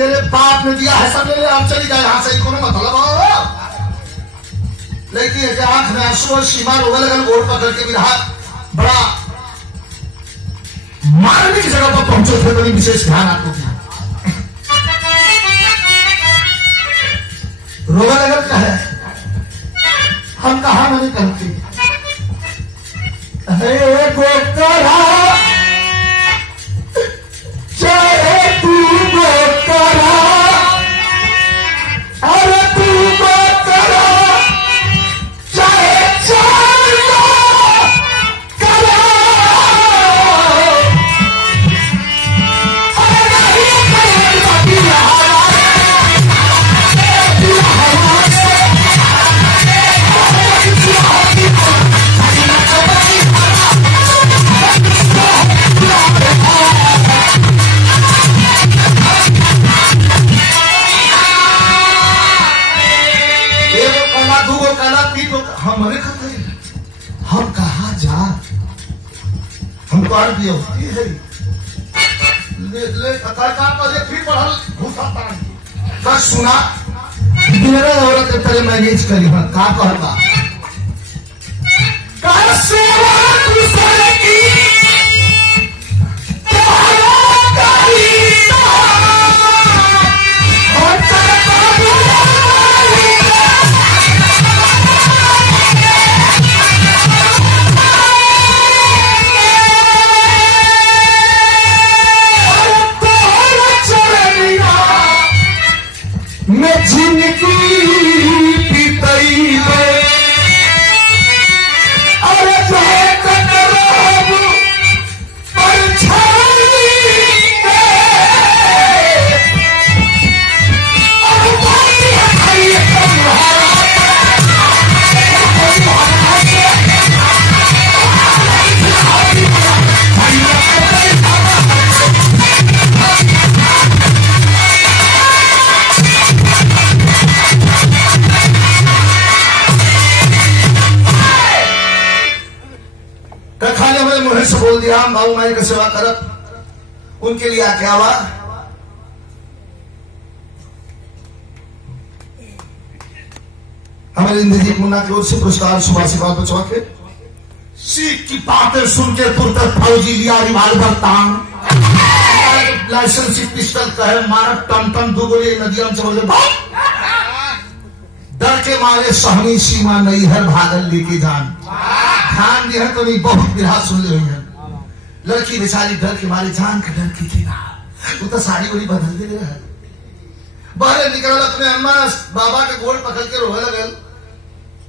तेरे बाप ने दिया है सब ले ले, आप चली जाए यहाँ से, कोनो मतलब हो। लेकिन आंख में आंसू और सीमा रोने लगल, गोड़ पकड़ के विधा बड़ा मारने की जगह पर पहुंचे थे, बड़ी विशेष ध्यान आपको किया। रोने लगल का है, हम कहा नहीं करते गोकरा चाहे तू गोकरा, अरे तू गोकरा चाहे चार करा, अरे हमारे हम कहा जा, हम तो आर दिया होती है ले का फिर बढ़ल घुसाता का सुना मेरा औरत तेरे मैनेज करी है का कहबा कर सेवा दूसरे की तारा करीता और जिनकी पितई में अरे चाहे कटराब परछाई के अब भाई हमारी तुम्हारा मुझे से बोल दिया हम बाबू माई का सेवा करत, उनके लिए क्या हुआ हमारे इंद्रजीत मुन्ना की ओर से पुरस्कार सुबह से बात बचवा के सीख की बातें सुन के तुरंत फौजी लिया रिवाल्वर तांग लाइसेंस पिस्टल कहे मारा टम टम दो गोली नदियों में चले डर के मारे सहनी सीमा नहीं है भागल लेके जान ध्यान दिया तो नहीं बहुत बिरहा सुन ले हुई है। लड़की बेचारी डर के मारे जान का डर की थी ना, वो तो साड़ी वड़ी बदल दे रहा है। बाहर निकल अपने अम्मा बाबा के गोड़ पकड़ के रोने लगल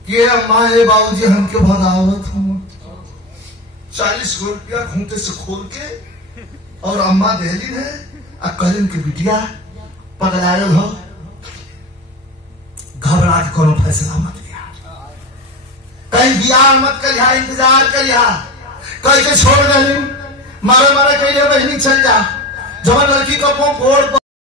कि अम्मा ये बाबूजी हमके भगावत हूँ 40 रुपया घूमते से खोल के और अम्मा दहली है कहन के बिटिया पगलायल हो, घबरा के कोनो फैसला मत लिया, कहीं बियाह मत करिया, इंतजार करिया, कहीं के छोड़ दे मारे मारे कहीं बहनी चल जा, जब लड़की को गोड़